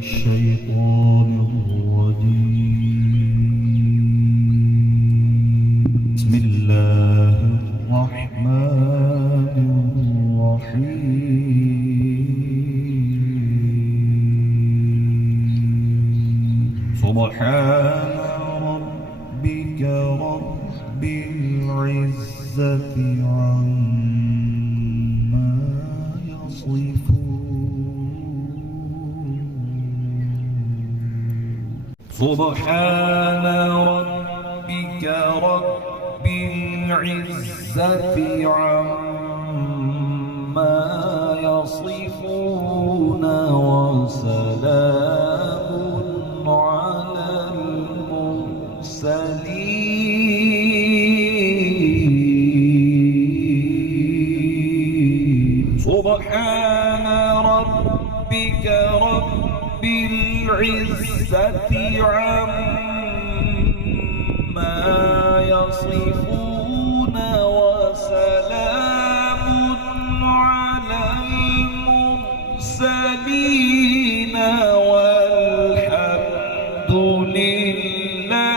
الشيطان الرجيم. بسم الله الرحمن الرحيم. سبحان ربك رب العزة عما يصفون. سبحان ربك رب العزة عما يصفون وسلام على المرسلين. سبحان ربك رب العزة عما يصفون وسلام على المرسلين والحمد لله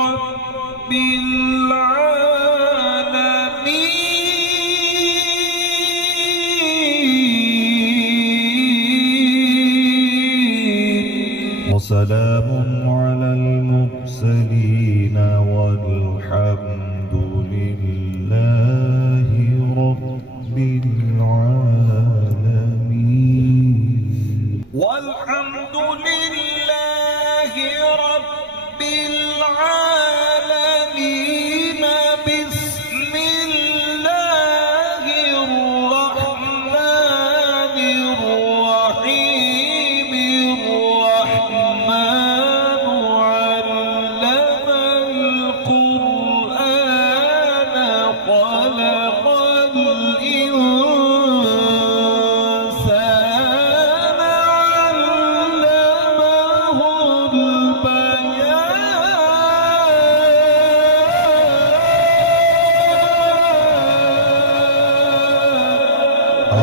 رب العالمين. وسلام على المرسلين والحمد لله رب العالمين. والحمد لله رب العالمين. بسم الله الرحمن الرحيم. الرحمن علم القرآن خلق الإنسان علمه البيان.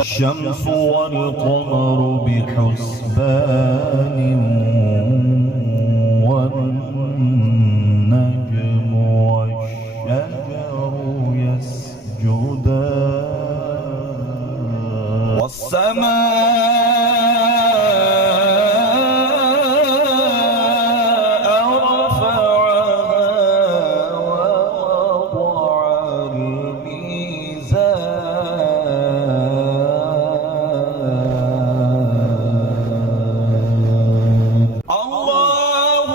الشمس والقمر بحسبان والنجم والشجر يسجدان. والسماء رفعها ووضع الميزان. الله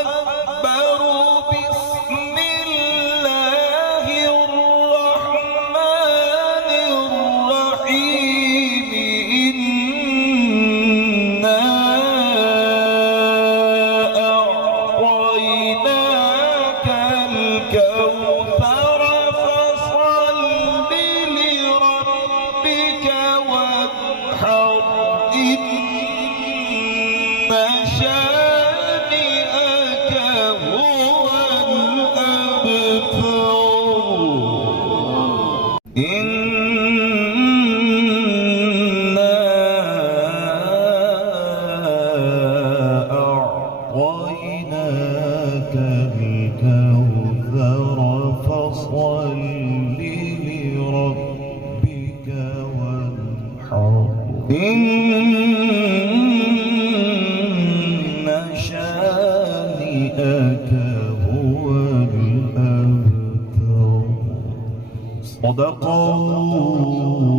أكبر. بسم الله الرحمن الرحيم. إنا أعطيناك الكوثر فصل لربك وانحر. إن شانئك هو الأبتر. إنا أعطيناك الكوثر فصل لربك وانحر. إن شانئك هو الأبتر. صدق الله